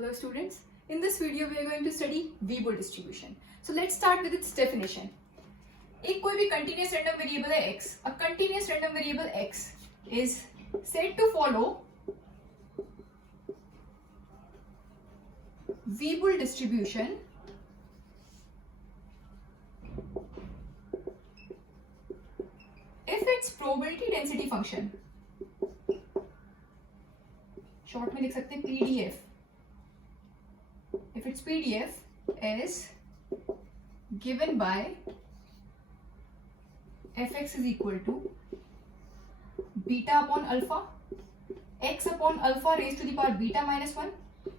Hello students, in this video we are going to study Weibull distribution. So let's start with its definition. एक कोई भी continuous random variable है x. A continuous random variable x is said to follow Weibull distribution if its probability density function, short में लिख सकते हैं PDF, if its PDF is given by fx is equal to beta upon alpha, x upon alpha raised to the power beta minus 1,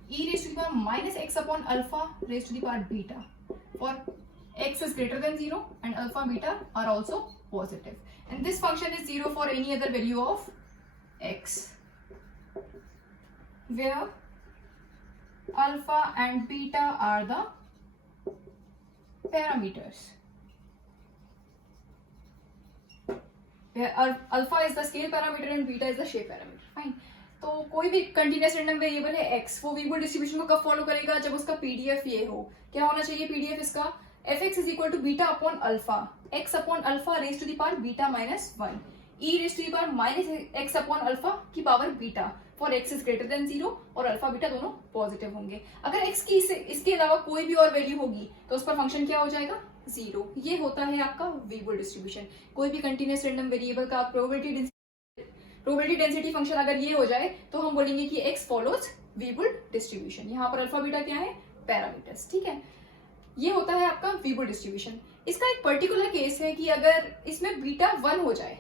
e raised to the power minus x upon alpha raised to the power beta, for x is greater than 0 and alpha beta are also positive, and this function is 0 for any other value of x, where alpha and beta are the parameters. Where alpha is the scale parameter and beta is the shape parameter. Fine. तो कोई भी continuous random variable है x, वो Weibull distribution को कब follow करेगा? जब उसका पीडीएफ ये हो. क्या होना चाहिए पीडीएफ इसका? fx is equal to beta upon alpha, x upon alpha raised to the power beta minus 1, e raised to the power minus x upon alpha की power beta, for x is greater than 0 और alpha beta दोनों positive होंगे. अगर x की इसके अलावा कोई भी और वैल्यू होगी तो उस पर फंक्शन क्या हो जाएगा? 0. ये होता है आपका वीबुल डिस्ट्रीब्यूशन. कोई भी कंटिन्यूअस रैंडम वेरिएबल का प्रोबेबिलिटी डेंसिटी फंक्शन अगर ये हो जाए तो हम बोलेंगे कि x फॉलोज वीबुल डिस्ट्रीब्यूशन. यहाँ पर अल्फा बीटा क्या है? पैरामीटर्स. ठीक है, ये होता है आपका वीबुल डिस्ट्रीब्यूशन. इसका एक पर्टिकुलर केस है कि अगर इसमें बीटा 1 हो जाए,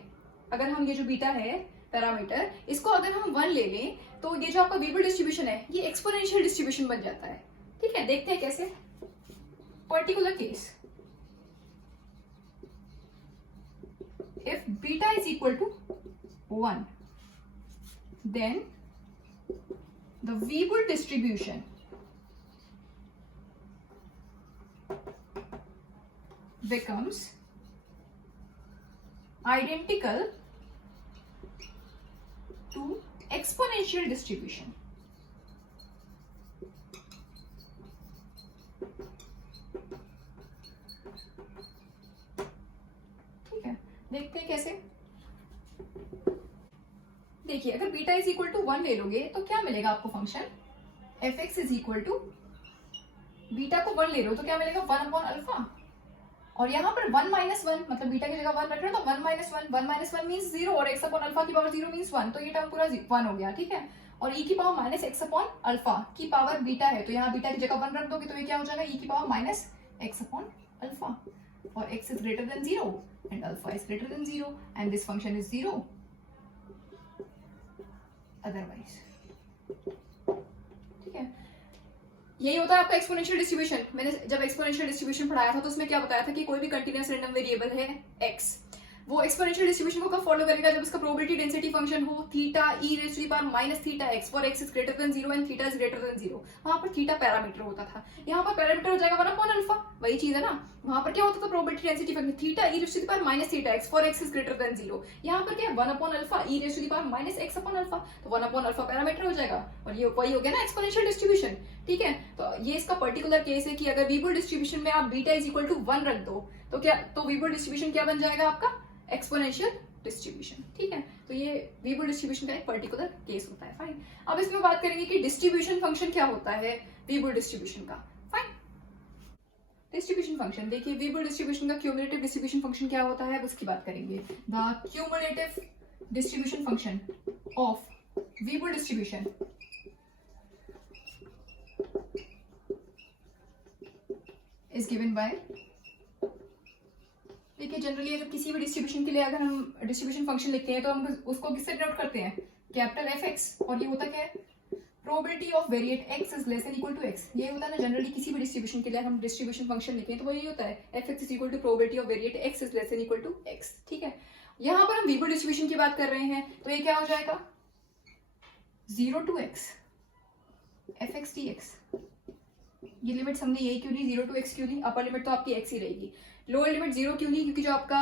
अगर हम ये जो बीटा है पैरामीटर, इसको अगर हम 1 ले लें तो ये जो आपका वीबुल डिस्ट्रीब्यूशन है ये एक्सपोनेंशियल डिस्ट्रीब्यूशन बन जाता है. ठीक है, देखते हैं कैसे. Particular case, if beta is equal to 1, then the Weibull distribution becomes identical to exponential distribution. ठीक है, देखते हैं कैसे. देखिए, अगर बीटा इज इक्वल टू 1 ले लोगे तो क्या मिलेगा आपको function? fx is equal to beta को 1 ले लो तो क्या मिलेगा? 1 अपॉन अल्फा. और यहाँ पर 1 माइनस 1 मतलब बीटा की जगह 1 रख रहे हो तो 1 माइनस 1 मीन्स 0 और x अपॉन अल्फा की पावर 0 मीन्स 1, तो ये टर्म पूरा 1 हो गया. ठीक है, और e की power minus x upon alpha की पावर बीटा है तो यहाँ बीटा की जगह 1 रख दोगे तो ये क्या हो जाएगा? e की power minus x upon alpha, और x is greater than 0 and alpha is greater than 0 and this function is 0 otherwise. ठीक है, यही होता है आपका एक्सपोनेंशियल डिस्ट्रीब्यूशन. मैंने जब एक्सपोनेंशियल डिस्ट्रीब्यूशन पढ़ाया था तो उसमें क्या बताया था कि कोई भी कंटीन्यूअस रैंडम वेरिएबल है x, वो एक्सपोनेंशियल डिस्ट्रीब्यूशन को कब फॉलो करेगा? जब उसका प्रोबेबिलिटी डेंसिटी फंक्शन हो theta e raise to the power minus theta x for x is greater than 0 and theta is greater than 0. वहां पर थीटा पैरामीटर होता था, यहाँ पर पैरामीटर हो जाएगा 1 अपॉन अल्फा. वही चीज है ना, वहां पर क्या होता था? Probability density function theta e raise to the power minus theta x for x is greater than 0. यहाँ पर क्या है? 1 upon alpha e raise to the power minus x upon alpha, तो 1 अपॉन अल्फा पैरामीटर हो जाएगा और ये वही हो गया ना एक्सपोनेंशियल डिस्ट्रीब्यूशन. ठीक है, तो ये इसका पर्टिकुलर केस है कि अगर वीबुल डिस्ट्रीब्यूशन में आप बीटा इज इक्वल टू 1 रख दो तो क्या, तो वीबुल डिस्ट्रीब्यूशन क्या बन जाएगा आपका? Exponential distribution. ठीक है, तो ये वीबुल डिस्ट्रीब्यूशन का एक पर्टिकुलर केस होता है. फाइन, अब इसमें बात करेंगे कि डिस्ट्रीब्यूशन फंक्शन क्या होता है वीबुल डिस्ट्रीब्यूशन का. फाइन, डिस्ट्रीब्यूशन फंक्शन देखिए, वीबुल डिस्ट्रीब्यूशन का क्यूमुलेटिव डिस्ट्रीब्यूशन फंक्शन क्या होता है उसकी बात करेंगे. The cumulative distribution function of Weibull distribution is given by, देखिए जनरली अगर किसी भी डिस्ट्रीब्यूशन के लिए अगर हम डिस्ट्रीब्यूशन फंक्शन लिखते हैं तो हम उसको किससे डिनोट करते हैं? कैपिटल fx, और ये होता क्या है? Probability of variate x is less than equal to x. ये होता है ना जनरली किसी भी डिस्ट्रीब्यूशन के लिए हम डिस्ट्रीब्यूशन फंक्शन लिखें तो वो यही होता है fx is equal to probability of variate x is less than equal to x. ठीक है, यहाँ पर हम वीबुल डिस्ट्रीब्यूशन की बात कर रहे हैं तो ये क्या हो जाएगा? 0 टू x fx dx. ये लिमिट हमने यही क्यों ली? 0 टू x क्यों ली? अपर लिमिट तो आपकी x ही रहेगी. लोअर लिमिट 0 क्यों ली? क्योंकि जो आपका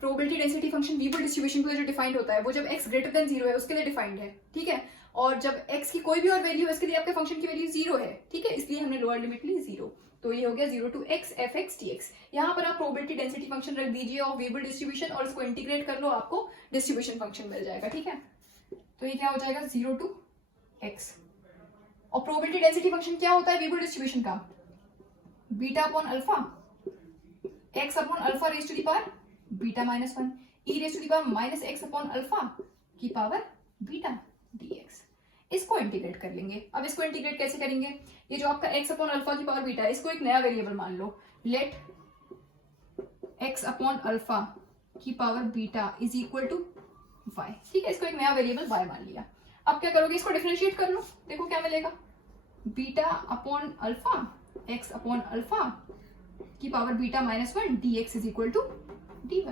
probability density function Weibull distribution के लिए जो डिफाइंड होता है वो जब x ग्रेटर देन 0 है उसके लिए डिफाइंड है. ठीक है, और जब x की कोई भी और वैल्यू है इसके लिए आपके फंक्शन की वैल्यू 0 है, ठीक है, इसलिए हमने लोअर लिमिट ली 0। तो ये हो गया 0 to x f(x) dx। यहाँ पर आप प्रोबेबिलिटी डेंसिटी फंक्शन रख दीजिए और वेरिएबल डिस्ट्रीब्यूशन और इसको इंटीग्रेट कर लो, आपको डिस्ट्रीब्यूशन फंक्शन मिल जाएगा, ठीक है। तो ये क्या हो जाएगा 0 to x। और प्रोबेबिलिटी डेंसिटी फंक्शन क्या होता है वेरिएबल डिस्ट्रीब्यूशन का? Beta upon alpha x upon alpha raise to the power beta minus 1 e raise to the power minus x upon alpha की पावर बीटा dx। इसको integrate कर लेंगे। अब इसको इंटीग्रेट कैसे करेंगे? ये जो आपका x अपॉन अल्फा की पावर बीटा है इसको एक नया वेरिएबल मान लो। लेट x अपॉन अल्फा की power beta is equal to y, ठीक है, इसको एक नया वेरिएबल y मान लिया। अब क्या करोगे? इसको डिफरेंशिएट कर लो, देखो क्या मिलेगा। Beta upon alpha x upon alpha की power beta minus 1 dx is equal to dy।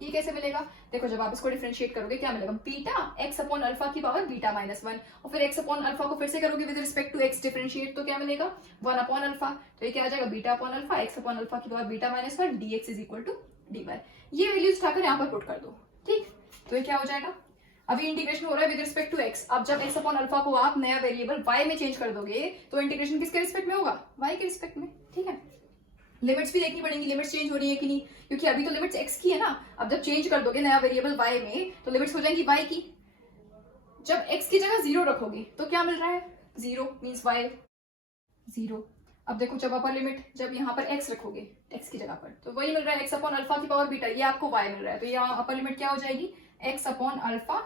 ये कैसे मिलेगा? देखो जब आप इसको डिफरेंशिएट करोगे क्या मिलेगा? बीटा x अपॉन अल्फा की पावर बीटा माइनस 1 और फिर x अपॉन अल्फा को फिर से करोगे with respect to x differentiate, तो क्या मिलेगा? 1 अपॉन अल्फा। तो ये क्या आ जाएगा? Beta upon alpha x upon alpha की power beta minus 1 dx is equal to dy। ये वैल्यूज उठाकर यहाँ पर पुट कर दो, ठीक। तो ये क्या हो जाएगा? अभी इंटीग्रेशन हो रहा है विद रिस्पेक्ट टू x। अब जब x अपॉन अल्फा को आप नया वेरिएबल y में चेंज कर दोगे तो इंटीग्रेशन किसके रिस्पेक्ट में होगा? y के रिस्पेक्ट में, ठीक है। लिमिट्स भी देखनी पड़ेंगी, लिमिट्स चेंज हो रही है कि नहीं, क्योंकि अभी तो लिमिट्स x की है ना। अब जब चेंज कर दोगे नया वेरिएबल y में तो लिमिट्स हो जाएंगी y की। जब x की जगह 0 रखोगे तो क्या मिल रहा है? 0 मीन्स y 0। अब देखो जब अपर लिमिट जब यहाँ पर x रखोगे x की जगह पर तो वही मिल रहा है x अपॉन अल्फा की पावर बीटा, ये आपको y मिल रहा है। तो यहाँ अपर लिमिट क्या हो जाएगी? x अपॉन अल्फा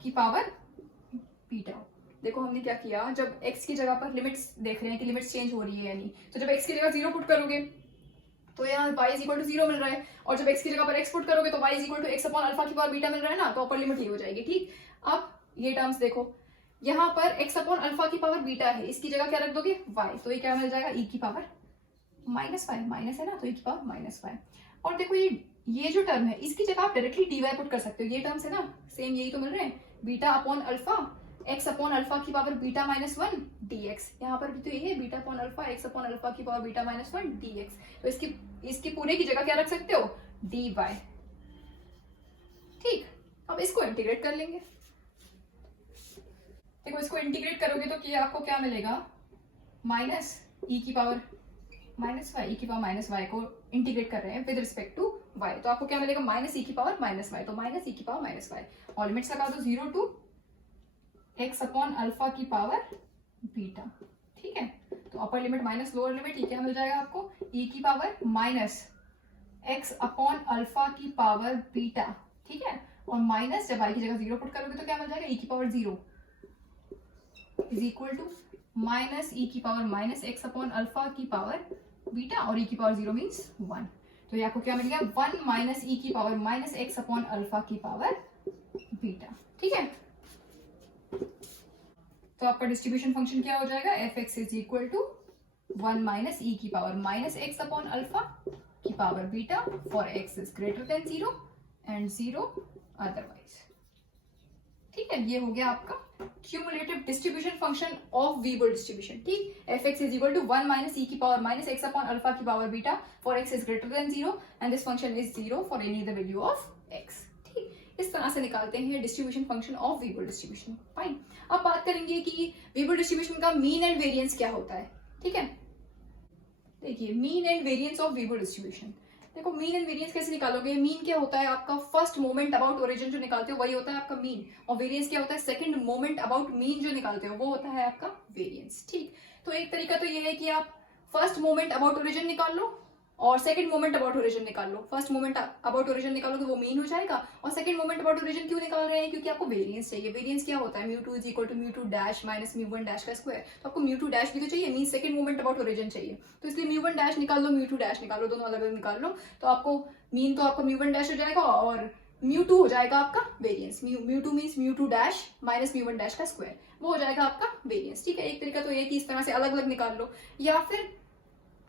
की पावर बीटा। देखो हमने क्या किया, जब x की जगह पर लिमिट्स देख रहे हैं कि लिमिट्स चेंज हो रही है या नहीं, तो जब x की जगह 0 पुट करोगे तो यहाँ y इज इक्वल टू 0 मिल रहा है, और जब x की जगह पर x पुट करोगे तो y is equal to x upon alpha की पावर बीटा मिल रहा है ना, तो अपर लिमिट ये हो जाएगी, ठीक। अब ये टर्म्स देखो, यहाँ पर x अपॉन अल्फा की पावर बीटा है, इसकी जगह क्या रख दोगे? y। तो ये क्या मिल जाएगा? e की पावर माइनस 5, माइनस है ना, तो e की पावर माइनस 5। और देखो ये जो टर्म है इसकी जगह आप डायरेक्टली dy पुट कर सकते हो। ये टर्म्स है ना सेम, यही तो मिल रहे हैं, beta upon alpha x upon alpha की पावर बीटा माइनस 1 dx। यहाँ पर भी तो ये है beta upon alpha x upon alpha की पावर बीटा माइनस 1 dx। तो इसकी पूरे की जगह क्या रख सकते हो? dy, ठीक। अब इसको इंटीग्रेट कर लेंगे। देखो इसको इंटीग्रेट करोगे तो क्या आपको क्या मिलेगा? माइनस e की पावर माइनस y, e की पावर माइनस y को इंटीग्रेट कर रहे हैं विद रिस्पेक्ट टू y, तो आपको क्या मिलेगा? माइनस e की पावर माइनस y। तो माइनस e की पावर माइनस y और लिमिट्स लगा दो 0 टू x अपॉन अल्फा की पावर बीटा, ठीक है। तो upper limit minus lower limit, ये क्या मिल जाएगा आपको? e की power minus x upon alpha की पावर बीटा, ठीक है। और माइनस जब y की जगह 0 पुट करोगे तो क्या मिल जाएगा? e की power 0 is equal to minus e की power minus x upon alpha की पावर बीटा, और e की पावर 0 मीन्स 1। तो ये आपको क्या मिल गया? 1 माइनस e की power minus x upon alpha की पावर बीटा, ठीक है। तो आपका डिस्ट्रीब्यूशन फंक्शन क्या हो जाएगा? f(x) is equal to 1 minus e की power minus x upon alpha की power beta for x is greater than 0 and 0 otherwise, ठीक है। ये हो गया आपका cumulative distribution function of Weibull distribution, ठीक। f(x) is equal to 1 minus e की power minus x upon alpha की power beta for x is greater than 0 and this function is 0 for any other value of x, ठीक। इस तरह से निकालते हैं distribution function of Weibull distribution. Fine. अब बात करेंगे कि वीबर डिस्ट्रीब्यूशन का मीन एंड वेरिएंस क्या होता है, ठीक है। देखिए mean and variance of Weibull distribution. देखो मीन एंड वेरिएंस कैसे निकालोगे? मीन क्या होता है? आपका फर्स्ट मोमेंट अबाउट ओरिजिन जो निकालते हो वही होता है आपका मीन, और वेरिएंस क्या होता है? सेकंड मोमेंट अबाउट मीन जो निकालते हो वो होता है आपका वेरिएंस, ठीक। तो एक तरीका तो ये है कि आप फर्स्ट मोमेंट अबाउट ओरिजिन निकाल लो और सेकंड मोमेंट अबाउट ओरिजिन निकाल लो। फर्स्ट मोमेंट अबाउट ओरिजिन निकालो तो वो मीन हो जाएगा, और सेकंड मोमेंट अबाउट ओरिजिन क्यों निकाल रहे हैं? क्योंकि आपको वेरिएंस चाहिए। वेरिएंस क्या होता है? μ2 is equal to μ2 dash minus μ1 dash का स्क्वायर। तो आपको μ2 डैश भी तो चाहिए, mean second moment about origin चाहिए, तो इसलिए μ1 डैश निकाल लो, μ2 डैश निकाल लो, दोनों अलग अलग निकाल लो। तो आपको मीन तो आपका μ1 डैश हो जाएगा और μ2 हो जाएगा आपका variance. μ2 means μ2 dash minus μ1 dash का स्क्वायर, वो हो जाएगा आपका वेरिएंस, ठीक है। एक तरीका तो ये कि इस तरह से अलग अलग निकाल लो, या फिर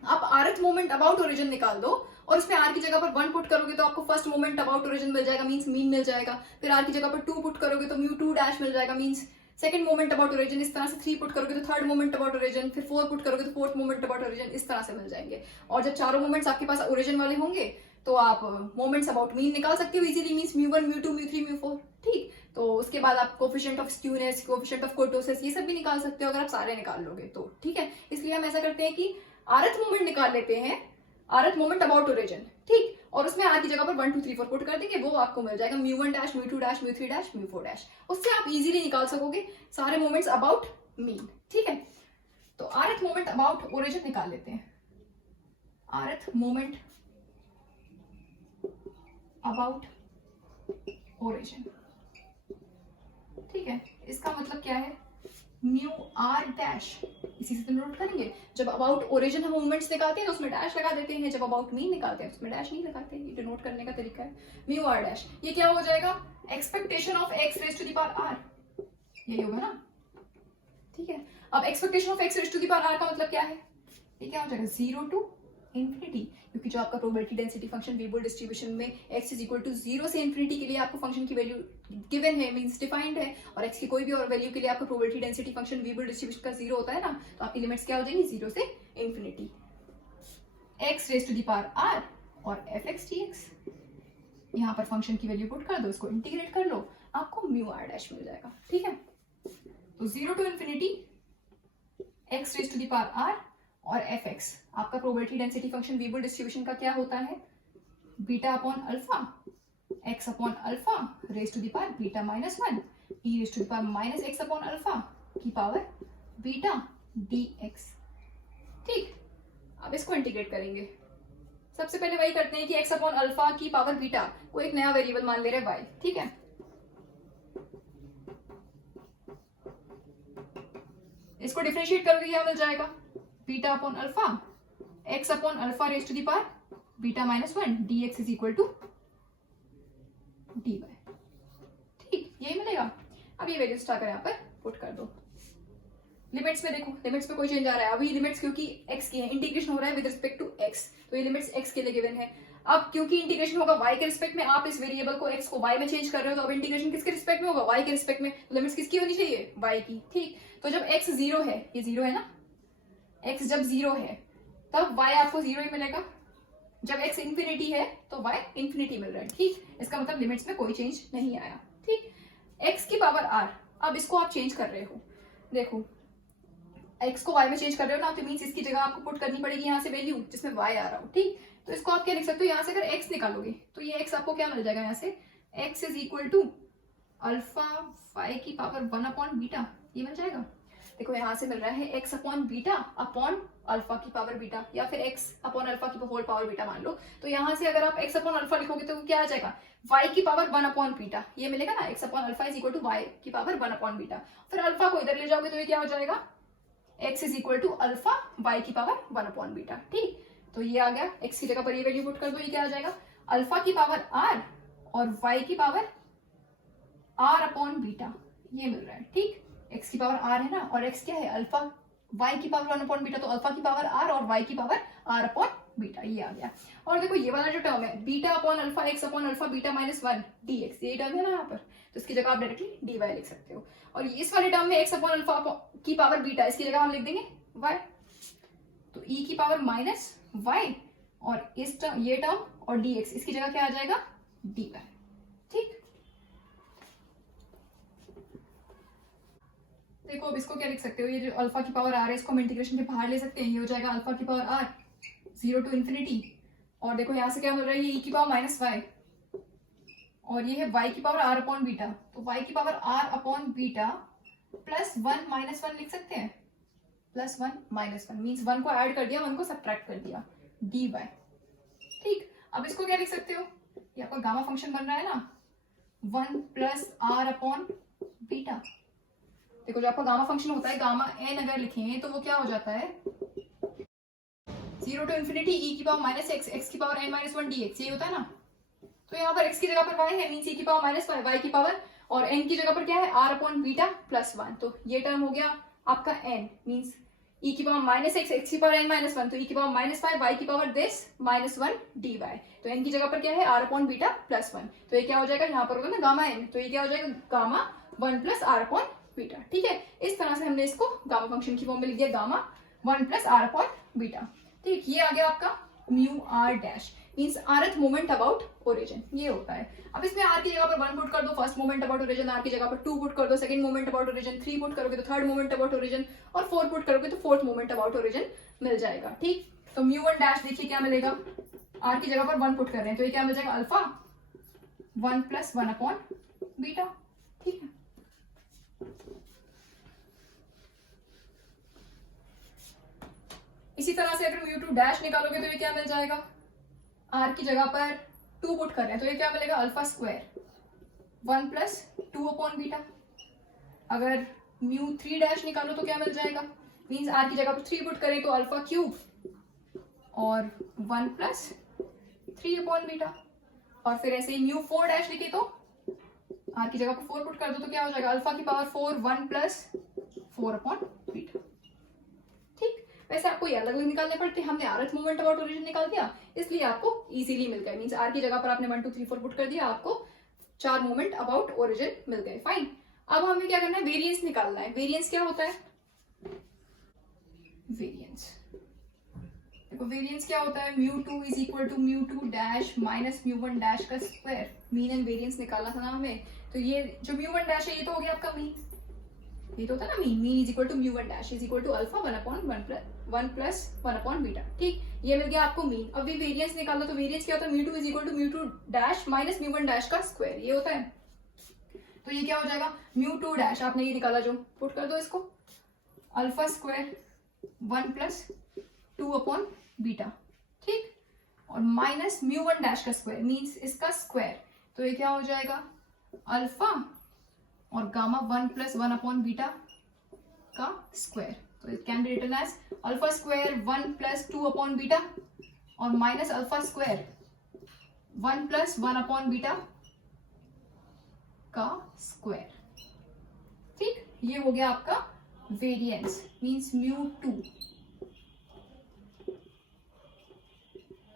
आप rth मोमेंट अबाउट ओरिजिन निकाल दो और उसमें r की जगह पर 1 पुट करोगे तो आपको फर्स्ट मोमेंट अबाउट ओरिजिन मिल जाएगा, मींस मीन मिल जाएगा। फिर r की जगह पर 2 पुट करोगे तो μ2 डैश मिल जाएगा, means second moment about origin. इस तरह से 3 पुट करोगे तो थर्ड मोमेंट अबाउट ओरिजिन, फिर 4 पुट करोगे तो फोर्थ मोमेंट अबाउट ओरिजिन, इस तरह से मिल जाएंगे। और जब चारों मोमेंट्स आपके पास ओरिजिन वाले होंगे तो आप मोमेंट्स अबाउट मीन निकाल सकते हो इजीली, मींस म्यू1 म्यू2 म्यू3 म्यू4, ठीक। तो उसके बाद आप coefficient of skewness, coefficient of kurtosis, ये सब भी निकाल सकते हो अगर आप सारे निकाल लोगे तो, ठीक है। इसलिए हम ऐसा करते हैं कि rth मोमेंट निकाल लेते हैं, rth मोमेंट अबाउट ओरिजिन, ठीक, और उसमें r की जगह पर 1 2 3 4 पुट कर देंगे, वो आपको मिल जाएगा म्यू1 डैश म्यू2 डैश म्यू3 डैश म्यू4 डैश। उससे आप इजीली निकाल सकोगे सारे मोमेंट्स अबाउट मीन, ठीक है। तो rth मोमेंट अबाउट ओरिजिन निकाल लेते हैं, rth मोमेंट अबाउट ओरिजिन, ठीक है। इसका मतलब क्या है, म्यू आर डैश, इसी से नोट करेंगे। जब अबाउट ओरिजिन हम मूवमेंट्स निकालते हैं तो उसमें डैश लगा देते हैं, जब अबाउट मीन निकालते हैं उसमें डैश नहीं लगाते हैं। ये डिनोट करने का तरीका है, म्यू आर डैश। ये क्या हो जाएगा, expectation of x raise to the power r, यही होगा ना, ठीक है। अब expectation of x raise to the power r का मतलब क्या है, ये क्या हो जाएगा, 0 टू इंफिनिटी, क्योंकि जो आपका probability density function Weibull distribution में x इज इक्वल टू 0 से इंफिनिटी के लिए आपको फंक्शन की वैल्यू गिवन है, मींस डिफाइंड है, और x की कोई भी और वैल्यू के लिए आपका probability density function Weibull distribution का 0 होता है ना, तो आपकी लिमिट्स क्या हो जाएंगी, 0 से infinity, x raise to the power r और fx dx। यहाँ पर फंक्शन की वैल्यू पुट कर दो, इसको इंटीग्रेट कर लो, आपको म्यू आर डैश मिल जाएगा, ठीक है। तो 0 to infinity x raise to the power r और fx, आपका probability density function Weibull distribution का क्या होता है, beta upon alpha x upon alpha raise to the power beta minus 1 e raise to the power minus x upon alpha की power beta dx, ठीक। अब इसको इंटीग्रेट करेंगे, सबसे पहले वही करते हैं कि x अपॉन अल्फा की पावर बीटा को एक नया वेरिएबल मान ले रहे हैं y, ठीक है। इसको डिफरेंशिएट करोगे क्या मिल जाएगा, beta upon alpha x upon alpha raise to the power beta minus 1 dx is equal to dy, ठीक, यही मिलेगा। अब ये वैल्यूज उठाकर यहाँ पर पुट कर दो। लिमिट्स में देखो, लिमिट्स में कोई चेंज आ रहा है, अभी लिमिट्स क्योंकि x की है, इंटीग्रेशन हो रहा है विद रिस्पेक्ट टू x, तो ये लिमिट्स x के लिए गिवन है। अब क्योंकि इंटीग्रेशन होगा y के रिस्पेक्ट में, आप इस वेरिएबल को x को y में चेंज कर रहे हो, तो अब इंटीग्रेशन किसके रिस्पेक्ट में होगा, y के रिस्पेक्ट में, तो लिमिट्स किसकी होनी चाहिए, y की, ठीक। तो जब x 0 है, ये 0 है ना, x जब 0 है तब y आपको 0 ही मिलेगा, जब x इंफिनिटी है तो y इंफिनिटी मिल रहा है, ठीक। इसका मतलब लिमिट्स में कोई चेंज नहीं आया, ठीक। x की पावर r, अब इसको आप चेंज कर रहे हो, देखो x को y में चेंज कर रहे हो ना, तो मींस इसकी जगह आपको पुट करनी पड़ेगी यहाँ से वैल्यू जिसमें y आ रहा हो, ठीक। तो इसको आप क्या लिख सकते हो, यहाँ से अगर x निकालोगे तो ये x आपको क्या मिल जाएगा, यहाँ से x is equal to alpha y की पावर 1 अपॉन बीटा, ये मिल जाएगा। देखो यहाँ से मिल रहा है x upon beta upon alpha की पावर बीटा, या फिर x अपॉन अल्फा की होल पावर बीटा मान लो, तो यहाँ से अगर आप x अपॉन अल्फा लिखोगे तो क्या आ जाएगा, y की पावर 1 अपॉन बीटा, ये मिलेगा ना, x upon alpha is equal to y की पावर 1 अपॉन बीटा। फिर अल्फा को इधर ले जाओगे तो ये क्या हो जाएगा, x is equal to alpha y की पावर 1 अपॉन बीटा, ठीक। तो ये आ गया, x की जगह पर ये वैल्यू पुट कर दो, ये क्या आ जाएगा, अल्फा की पावर r और y की पावर r अपॉन बीटा, ये मिल रहा है, ठीक। x की पावर r है ना, और x क्या है, अल्फा, y की पावर 1 अपॉन बीटा, तो अल्फा की पावर r और y की पावर r अपॉन बीटा, ये आ गया। और देखो ये वाला जो टर्म है, beta upon alpha x upon alpha beta minus 1 dx, ये टर्म है ना यहाँ पर, तो इसकी जगह आप डायरेक्टली dy लिख सकते हो। और इस वाले टर्म में x अपॉन अल्फा की पावर बीटा, इसकी जगह हम लिख देंगे y, तो e की पावर माइनस y, और इस टर्म, ये टर्म और dx, इसकी जगह क्या आ जाएगा, dy, ठीक। देखो अब इसको क्या लिख सकते हो, ये जो अल्फा की पावर r है इसको हम इंटीग्रेशन के बाहर ले सकते हैं, ये हो जाएगा अल्फा की पावर r 0 टू इंफिनिटी, और देखो यहाँ से क्या मिल रहा है, ये e की पावर माइनस y, और ये है y की पावर r अपॉन बीटा, तो y की power r upon beta plus 1 minus 1 लिख सकते हैं, प्लस 1 माइनस 1 मीन्स 1 को ऐड कर दिया, 1 को सब्ट्रैक्ट कर दिया, dy, ठीक। अब इसको क्या लिख सकते हो, ये आपका गामा फंक्शन बन रहा है ना, 1 प्लस r अपॉन बीटा। देखो जो आपका गामा फंक्शन होता है, गामा n अगर लिखें तो वो क्या हो जाता है, 0 टू इंफिनिटी e की पावर माइनस x, x की पावर n माइनस 1 dx, ये होता है ना। तो यहाँ पर x की जगह पर y है, मीन्स e की पावर माइनस y की पावर, और n की जगह पर क्या है, r अपॉन बीटा प्लस 1, तो ये टर्म हो गया आपका n, मीन्स e की पावर माइनस x, x की पावर n माइनस 1, तो e की पावर माइनस 5, y की पावर दिस माइनस 1 dy, तो n की जगह पर क्या है, r अपॉन बीटा प्लस 1, तो ये क्या हो जाएगा, यहाँ पर होगा ना गामा n, तो ये क्या हो जाएगा, gamma 1 plus r upon beta, ठीक है। इस तरह से हमने इसको गामा फंक्शन की फॉर्म में लिख दिया, gamma 1 plus r upon beta, ठीक। ये आ गया आपका mu r dash. Means rth moment about origin, ये होता है। अब इसमें r की जगह पर 1 पुट कर दो, first moment about origin, r की जगह पर 2 पुट कर दो, second moment about origin, 3 put करोगे तो थर्ड मोमेंट अबाउट ओरिजिन, और 4 पुट करोगे तो फोर्थ मोमेंट अबाउट ओरिजिन मिल जाएगा। ठीक, तो म्यू1 डैश देखिए क्या मिलेगा, r की जगह पर 1 पुट कर रहे हैं तो ये क्या मिल जाएगा, अल्फा 1 + 1 अपॉन बीटा। ठीक है, इसी तरह से अगर म्यू2 डैश निकालोगे तो ये क्या मिल जाएगा, r की जगह पर 2 पुट कर रहे हैं तो ये क्या मिलेगा, अल्फा स्क्वायर 1 + 2 अपॉन बीटा। अगर म्यू3 डैश निकालो तो क्या मिल जाएगा, मींस r की जगह पर 3 पुट करें तो अल्फा क्यूब और 1 + 3 अपॉन बीटा। और फिर ऐसे ही म्यू4 डैश लिखे तो r की जगह पर 4 पुट कर दो तो क्या हो जाएगा, अल्फा की पावर 4 1 + 4 अपॉन बीटा। ठीक, वैसे आपको ये अलग अलग निकालने पड़ते हैं, हमने rth मोमेंट अबाउट ओरिजिन निकाल दिया इसलिए आपको इजीली मिल गया। मींस r की जगह पर आपने 1 2 3 4 पुट कर दिया, आपको 4 मोमेंट अबाउट ओरिजिन मिल गए। फाइन, अब हमें क्या करना है, वेरिएंस निकालना है। वेरिएंस क्या होता है, वेरिएंस देखो, वेरिएंस क्या होता है, म्यू2 = म्यू2 डैश माइनस म्यू1 डैश का स्क्वायर। मीन एंड वेरिएंस निकालना था ना हमें, तो ये जो म्यू1 डैश है ये तो हो गया आपका मीन, ये तो होता है ना mean, mean = mu one dash = alpha 1 + 1 upon beta. ठीक, ये मिल गया आपको मीन। अब भी वेरिएंस निकालना, तो वेरिएंस क्या होता है, म्यू2 = म्यू2 डैश माइनस म्यू1 डैश का स्क्वायर, ये होता है। तो ये क्या हो जाएगा, म्यू2 डैश आपने ये निकाला जो, पुट कर दो इसको, अल्फा स्क्वायर 1 + 2 अपॉन बीटा। ठीक, और माइनस म्यू1 डैश का स्क्वायर मींस इसका स्क्वायर, तो ये क्या हो जाएगा, अल्फा और गामा 1 + 1 अपॉन बीटा का स्क्वायर। तो it can be written as alpha square 1 + 2 upon beta और minus alpha square 1 + 1 upon beta का स्क्वायर। ठीक, ये हो गया आपका वेरिएंस मींस म्यू2।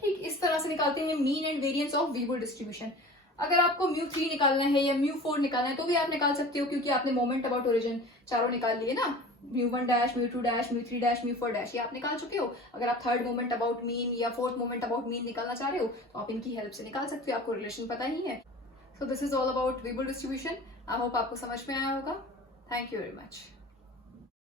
ठीक, इस तरह से निकालते हैं mean and variance of Weibull distribution. अगर आपको म्यू3 निकालना है या म्यू4 निकालना है तो भी आप निकाल सकते हो, क्योंकि आपने मोमेंट अबाउट ओरिजिन चारों निकाल लिए ना, म्यू1 डैश, म्यू2 डैश, म्यू3 डैश, म्यू4 डैश, ये आप निकाल चुके हो। अगर आप थर्ड मोमेंट अबाउट मीन या फोर्थ मोमेंट अबाउट मीन निकालना चाह रहे हो तो आप इनकी हेल्प से निकाल सकते हो, आपको रिलेशन पता ही है। So this is all about Weibull distribution. I hope आपको समझ में आया होगा। Thank you very much.